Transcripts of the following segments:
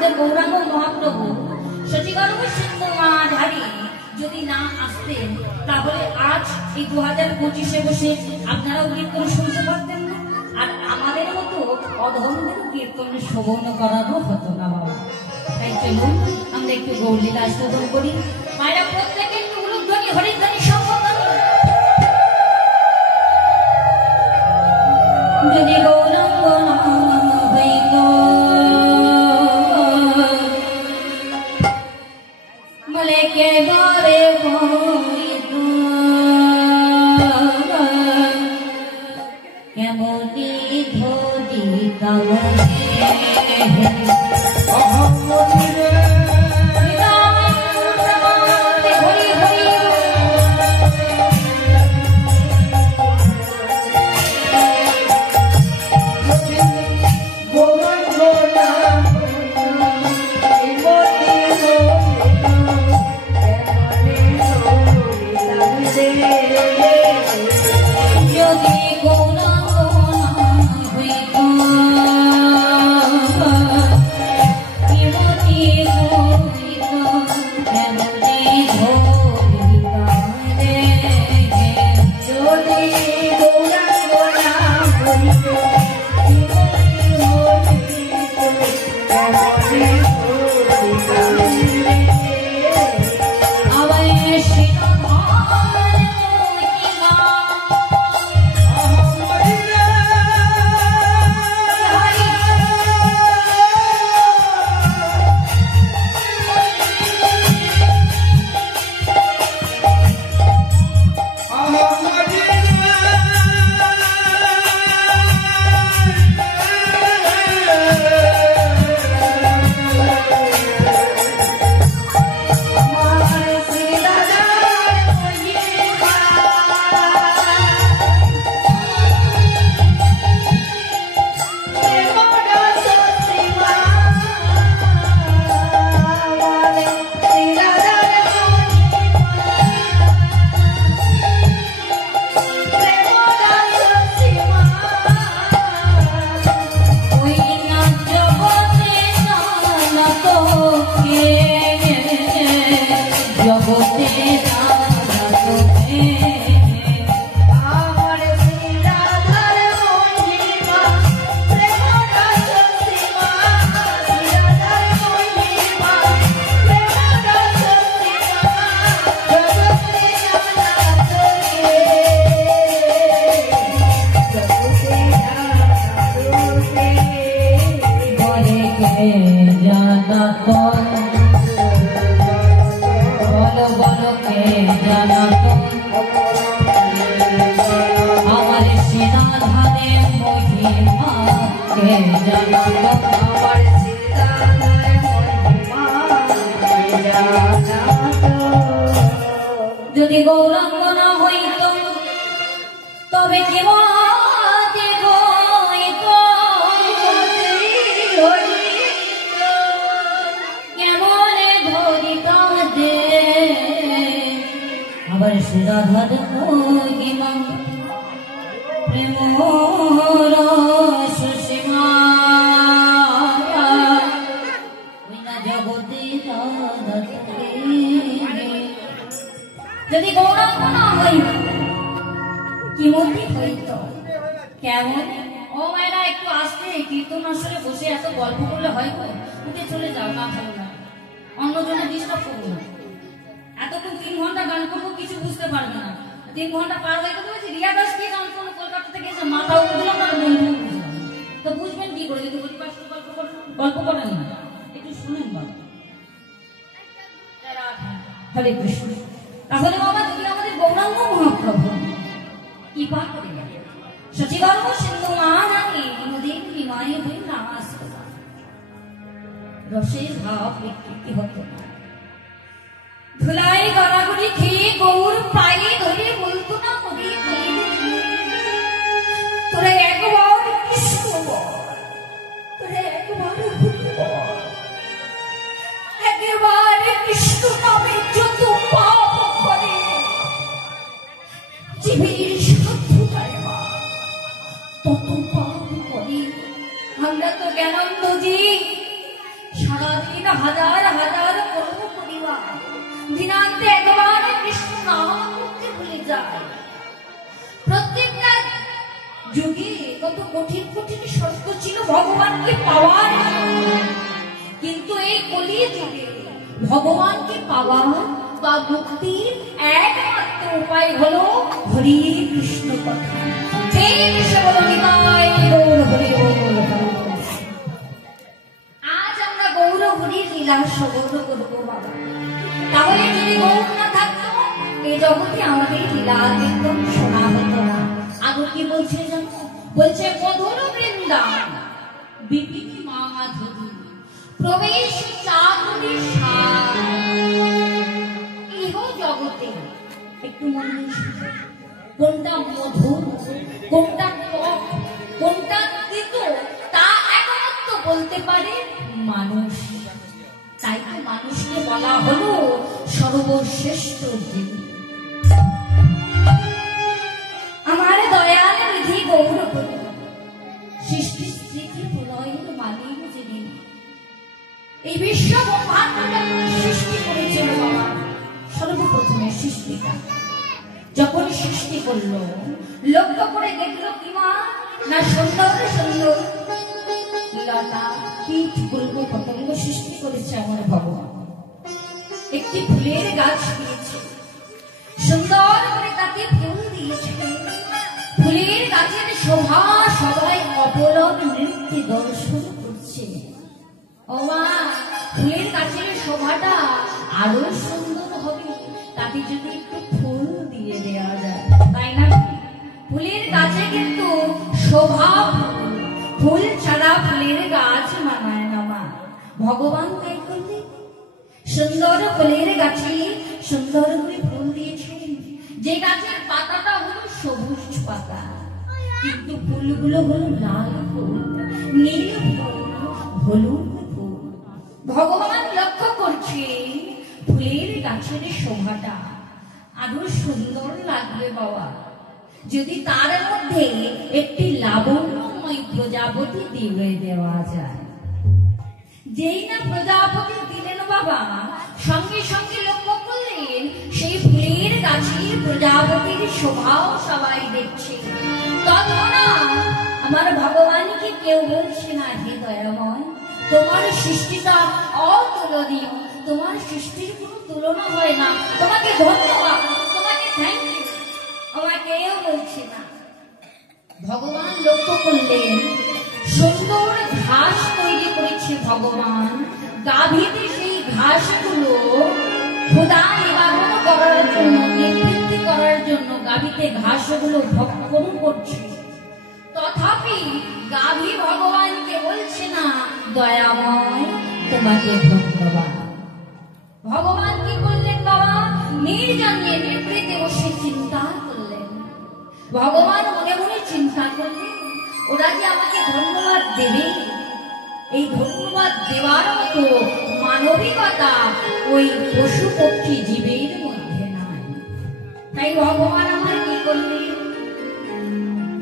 আমাদের গৌরাঙ্গ মহাপ্রভু সচিগর্ভ সিন্ধু মাঝারি যদি না আসতেন তাহলে আজ এই 2025-এ বসে আপনারাও কীর্তন শুনতে পারতেন না, আর আমাদের মতো অধমদের কীর্তন শ্রবণ করারও হতো না বাবা। তাই চলুন আমরা একটু গৌরলীলা আস্বাদন করি। মায়েরা প্রত্যেকে একটু উলুধ্বনি হরিধ্বনি সঙ্গ করি। যদি গৌরাঙ্গ না হইত বলে কে বারে হইত কেমনি ধরি যদি গৌরাঙ্গ না হইত তবে কি কেমনে ধরিতা দে আবার শ্রীরাধার মহিমা প্রেম সুষমা জগতে যদি গৌরাঙ্গ না হইত কি মতি হইত কেমন। ও মায়েরা একটু আসতে কীর্তন আসলে বসে এত গল্প করলে হয় তো, উঠে চলে যাও, না ভালো না, অন্যজনে ডিস্টার্ব করবো না। এতক্ষণ 3 ঘন্টা গান করবো, কিছু বুঝতে পারবে না। 3 ঘন্টা পার হয়ে গেছে বলছি রিয়া দাস কি গান করলো কলকাতা থেকে এসে মাথা উঠে দিলাম না, বন্ধু বুঝলাম তো বুঝবেন কি করে। যদি গল্প করেন না একটু শুনেন বাবা। হরে কৃষ্ণ। তাহলে বাবা যদি আমাদের গৌরাঙ্গ মহাপ্রভু কি পাঠ করে সচিগর্ভ সিন্ধু মাঝারি নদীর বিমায় হই নামাজ রসের ভাব বিকৃতি হতো না। ধুলাই গড়াগড়ি খেয়ে গৌর পায়ে ধরে বলতো না কবি তোরা একবার কৃষ্ণ তোরা একবার একেবারে কৃষ্ণ নামে যত পাপ করে জীবের সাধ্যতায় তত পাপ করে। আমরা তো জ্ঞানানন্দজি সারা সারাদিন হাজার হাজার কর্ম করিবা, দিনান্তে একবার কৃষ্ণ নাম করতে ভুলে যায়। প্রত্যেকটা যুগে কত কঠিন কঠিন শর্ত ছিল ভগবানকে পাওয়ার, কিন্তু এই কলির যুগে ভগবানকে পাওয়া বা মুক্তির একমাত্র উপায় হলো হরি কৃষ্ণ কথা। আজ আমরা গৌর হরির লীলা শ্রবণ করবো বাবা। তাহলে যদি গৌর না থাকতো এই জগতে আমাদের লীলা একদম শোনা হতো না। আগে কি বলছে জানো? বলছে মধুর বৃন্দাবন বিপিন মাধুরী প্রবেশ চাতুরী সার। ইহ জগতে একটু মনে কোনটা মধুর, কোনটা টক, কোনটা তিতো তা একমাত্র বলতে পারে মানুষ। তাই তো মানুষকে বলা হলো সর্বশ্রেষ্ঠ জীব। আমার দয়াল বিধি গৌর সৃষ্টি স্থিতি প্রলয়ের মালিক যিনি, এই বিশ্ব ব্রহ্মাণ্ডটা সৃষ্টি করেছেন বাবা। সর্বপ্রথমে সৃষ্টিটা যখন সৃষ্টি করলো, লক্ষ্য করে দেখলো কি মা না সুন্দর সুন্দর লতা কীট গুল্ম পতঙ্গ সৃষ্টি করেছে আমার ভগবান। একটি ফুলের গাছ দিয়েছে, সুন্দর করে তাকে ফুল দিয়েছে। ফুলের গাছের শোভা সবাই অপলক নৃত্য দর্শন করছে। ও মা, ফুলের গাছের শোভাটা আরো সুন্দর হবে তাকে যদি একটু ফুল দিয়ে দেওয়া যায়, তাই না? ফুলের গাছে কিন্তু শোভা, ফুল ছাড়া ফুলের গাছ মানায় না মা। ভগবান তাই করলে সুন্দর ফুলের গাছে সুন্দর করে ফুল দিয়েছেন। যে গাছের পাতাটা হলো সবুজ পাতা, কিন্তু ফুলগুলো হলো লাল ফুল, নীল ফুল, হলুদ ফুল। ভগবান লক্ষ্য করছে ফুলের গাছের শোভাটা আরো সুন্দর লাগবে বাবা যদি তার মধ্যে একটি লাবণ্যময় প্রজাপতি দিয়ে দেওয়া যায়। যেই না প্রজাপতি দিলেন বাবা, সঙ্গে সঙ্গে লক্ষ্য করলেন সেই ফুলের গাছের প্রজাপতির শোভাও সবাই দেখছে। তৎক্ষণা আমার ভগবানকে কেউ বলছে না হে দয়াময়, তোমার সৃষ্টিটা অতুলনীয়, তোমার সৃষ্টির কোনো তুলনা হয় না, তোমাকে ধন্যবাদ, তোমাকে থ্যাংক ইউ, আমাকে কেউ বলছে না। ভগবান লক্ষ্য করলেন সুন্দর ঘাস তৈরি করেছে ভগবান, গাভীতে সেই ঘাসগুলো ক্ষুধা নিবারণ করার জন্য, নিবৃত্তি করার জন্য গাভীতে ঘাসগুলো ভক্ষণ করছে। তথাপি গাভী ভগবানকে বলছে না দয়াময় তোমাকে ধন্যবাদ। ভগবান কি করলেন বাবা? নির্জনে নিবৃত্তে বসে চিন্তা করলেন। ভগবান মনে মনে চিন্তা করলেন ওরা যে আমাকে ধন্যবাদ দেবে, এই ধন্যবাদ দেওয়ার মতো মানবিকতা ওই পশু পক্ষী জীবের মধ্যে নাই। তাই ভগবান আমার কি করলেন?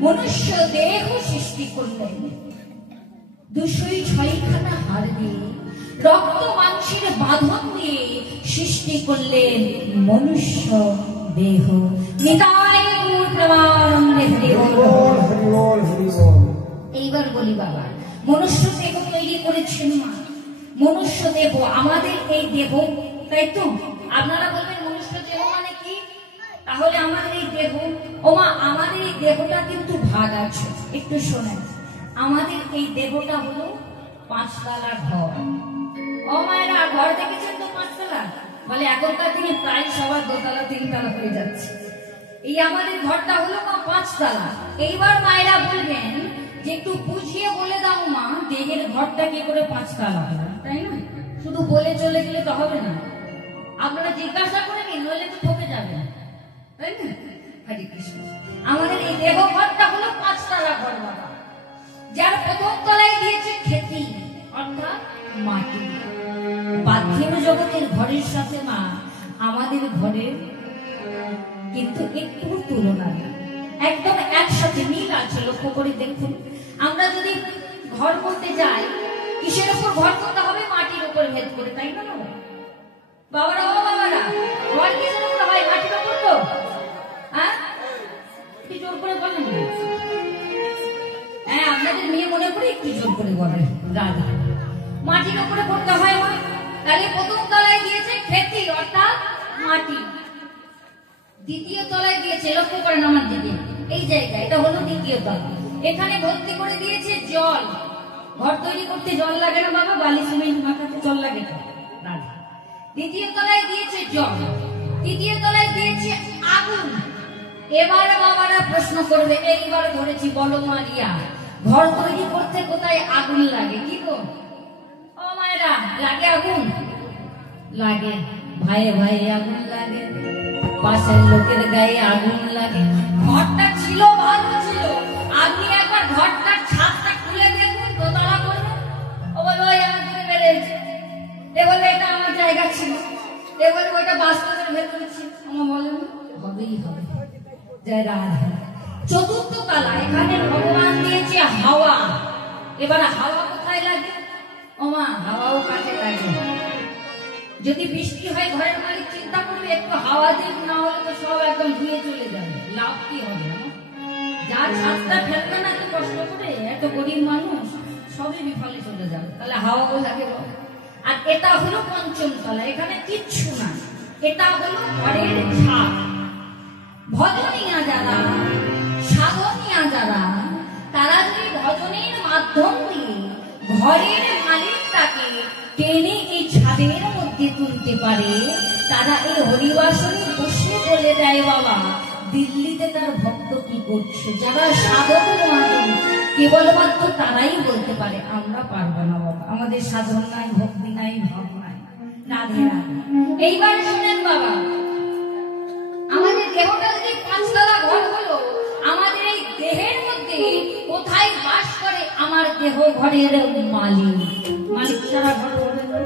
মনুষ্য দেহ সৃষ্টি করলেন, 206খানা হাড় দিয়ে রক্ত মাংসের বাঁধন দিয়ে সৃষ্টি করলেন মনুষ্য দেহ। এইবার বলি বাবা, মনুষ্য দেহ তৈরি করেছেন মা, মনুষ্য দেহ আমাদের এই দেহ, তাই তো? আপনারা বলবেন মনুষ্য দেহ মানে কি? তাহলে আমাদের এই দেহ, ও মা আমাদের এই দেহটা কিন্তু ভাগ আছে, একটু শোনেন। আমাদের এই দেহটা হলো 5 তলা ঘর। ও মায়েরা, ঘর দেখেছেন তো 5 তলা? বলে এখনকার দিনে প্রায় সবার 2 তলা 3 তলা হয়ে যাচ্ছে। এই আমাদের ঘরটা হলো 5 তলা। এইবার মায়েরা বলবেন যে একটু বুঝিয়ে বলে দাও মা, দেহের ঘরটা কি করে 5 তলা হলো, তাই না? শুধু বলে চলে গেলে তো হবে না, আপনারা জিজ্ঞাসা করে নিন, নইলে তো ঠকে যাবেন, তাই না? হরে কৃষ্ণ। আমাদের এই দেহ ঘরটা হলো 5 তলা ঘর বাবা, যার প্রথম তলায় দিয়েছে খেতি অর্থাৎ মাটি। পার্থিব জগতের ঘরের সাথে মা আমাদের ঘরের কিন্তু একটু তুলনা নেই, একদম একসাথে মিল আছে। লক্ষ্য করে দেখুন, আমরা যদি ঘর করতে যাই কিসের উপর ঘর করতে হবে? মাটির উপর ভেদ করে, তাই না বাবারা? ও বাবারা, ঘর কিসের উপর হয়? মাটির উপর তো। হ্যাঁ, কি জোর করে বলেন? হ্যাঁ, আপনাদের মেয়ে মনে করে একটু জোর করে বলে রাজা। মাটির উপরে করতে হয় মা। তাহলে প্রথম তলায় দিয়েছে খেতি অর্থাৎ মাটি, দ্বিতীয় তলায় দিয়েছে, লক্ষ্য করেন আমার দিকে, এই জায়গা, এটা হলো দ্বিতীয় তলা। এখানে ভর্তি করে দিয়েছে জল। ঘর তৈরি করতে জল লাগে না বাবা? বালি সিমেন্ট মাখাতে জল লাগে তো। দ্বিতীয় তলায় দিয়েছে জল, তৃতীয় তলায় দিয়েছে আগুন। এবার বাবারা প্রশ্ন করবে, এইবার ধরেছি, বলো মারিয়া, ঘর তৈরি করতে কোথায় আগুন লাগে? কি গো ও মায়েরা, লাগে আগুন? লাগে, ভাইয়ে ভাইয়ে আগুন লাগে, পাশের লোকের গায়ে আগুন লাগে। ঘরটা ছিল ভালো ছিল, আপনি একবার ঘরটার ছাদটা খুলে দেখুন, দোতলা করবেন। ও বলে ওই আমার দিকে বেড়েছে, এ বলে এটা আমার জায়গা ছিল, এ বলে ওইটা বাস্তবের ভেতরে ছিল। আমার বলেন হবেই হবে। জয় রাধা। চতুর্থ তলা, এখানে ভগবান দিয়েছে হাওয়া। এবার হাওয়া কোথায় লাগে? ওমা, হাওয়াও কাছে লাগে। যদি বৃষ্টি হয় ঘরের মালিক চিন্তা করবে একটু হাওয়া দিন, না হলে তো সব একদম ধুয়ে চলে যাবে। লাভ কি হবে? যার ছাদটা ফেলবে না তো কষ্ট করে, এত গরিব মানুষ, সবই বিফলে চলে যাবে। তাহলে হাওয়াও লাগে। আর এটা হলো পঞ্চম তলা, এখানে কিচ্ছু না, এটা হলো ঘরের ছাদ। ভজনিয়া যারা, সাধনিয়া যারা, তারা যদি ভজনের মাধ্যম দিয়ে ঘরের মালিকটাকে টেনে এই ছাদের মধ্যে তুলতে পারে, তারা এই হরিবাসনে বসে বলে দেয়, বাবা দিল্লিতে তার ভক্ত কি করছে। যারা সাধক মহাজন কেবলমাত্র তারাই বলতে পারে, আমরা পারবো না বাবা, আমাদের সাধন নাই, ভক্তি নাই, ভাব নাই। রাধে রাধে। এইবার শুনেন বাবা, আমাদের দেহটা যদি পাঁচতলা ঘর হলো, আমাদের এই দেহের মধ্যে কোথায় বাস করে? আমার দেহ ঘরের মালিক। মালিক ছাড়া ঘর হবে না।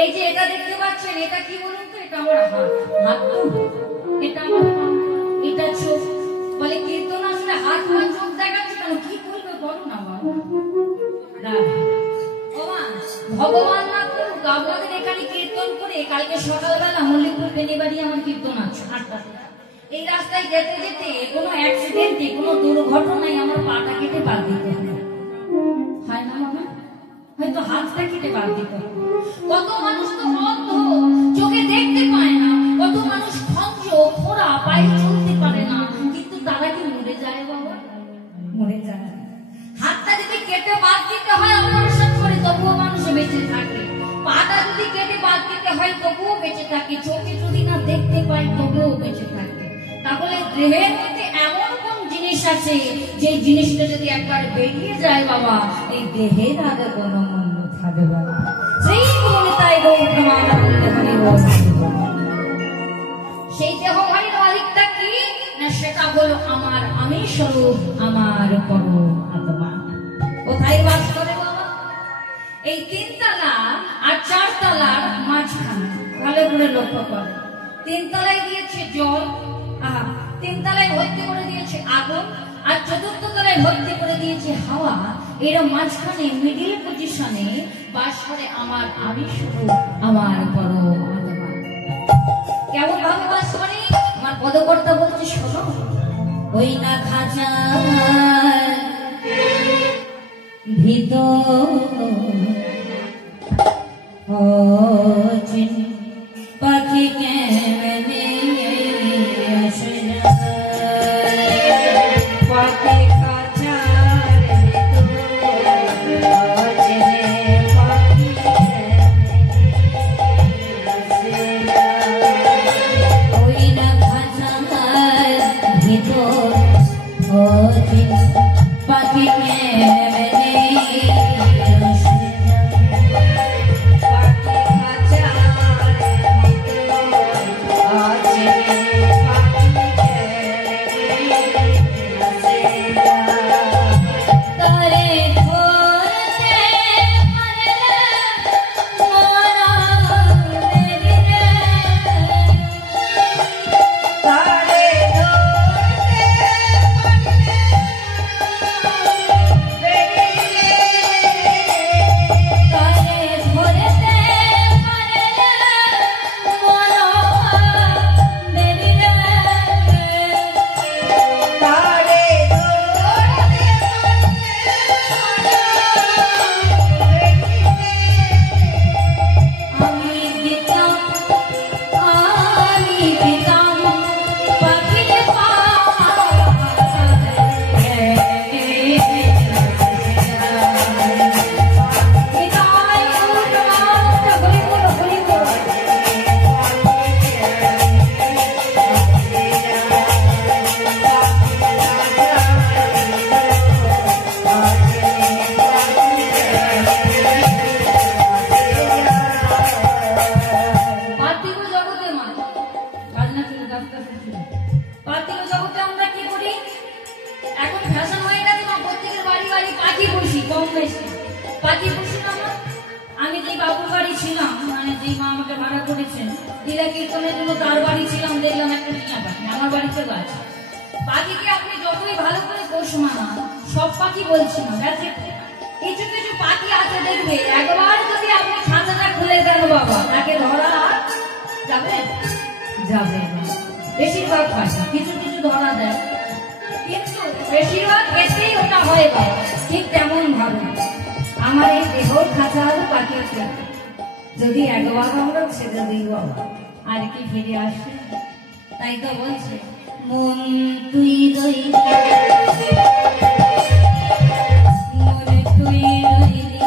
এই যে এটা দেখতে পাচ্ছেন, এটা কি বলুন তো? এটা আমার হাত, হাত তো এটা আমার, এটা চোখ। বলে কীর্তন আসলে হাত আর চোখ দেখাচ্ছে কেন? কি বলবে বলো না বাবা? ভগবান না করুক, আপনাদের এখানে কীর্তন করে কালকে সকালবেলা মল্লিকপুর বেনিবাড়ি আমার কীর্তন আছে 8টাতে। এই রাস্তায় যেতে যেতে কোনো অ্যাক্সিডেন্টে, কোনো দুর্ঘটনায় আমার পাটা কেটে বাদ দিতে হয় না মামা? হয়তো হাতটা কেটে বাদ দিতে হবে। কত মানুষ তো অন্ধ, চোখে দেখতে পায় না, কত মানুষ খঞ্জ খোড়া, পায়ে চলতে পারে না, কিন্তু তারা কি মরে যায় বাবা? মরে যায়। হাতটা যদি কেটে বাদ দিতে হয় অপারেশন করে, তবুও মানুষ বেঁচে থাকে। পাটা যদি কেটে বাদ দিতে হয় তবুও বেঁচে থাকে। চোখে যদি না দেখতে পায় তবুও বেঁচে থাকে। তাহলে দেহের মধ্যে এমন কোন জিনিস আছে যে জিনিসটা যদি একবার বেরিয়ে যায় বাবা, এই দেহের আর কোনো মূল্য থাকবে না। সেই তাই সেই দেহ ঘরের মালিকটা কি না? সেটা হলো আমার আমি স্বরূপ, আমার পরম আত্মা। কোথায় বাস করে বাবা? এই 3 তলা আর 4 তলার মাঝখানে। ভালো করে লক্ষ্য করে, 3 তলায় দিয়েছে জল, 3 তলায় ভর্তি করে দিয়েছে আগুন, আর 4র্থ তলায় ভর্তি করে দিয়েছে হাওয়া। এর মাঝখানে মিডিল পজিশনে বাস করে আমার আমি স্বরূপ, আমার পরম আত্মা। কেমন ভাবে বাস করে? আমার পদকর্তা বলছে, শোনো, ওই না খাঁচার ভিতর পাখি কেমনে আসে না, পাখি খাঁচার যদি একবার আমরা ছেড়ে দিই বাবা আর কি ফিরে আসে, তাই তো বলছে মন তুই রইলি মন তুই রইলি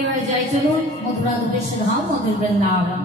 এবার যাই চলুন মথুরা দুদেশ ধাম মধুর বৃন্দাবন।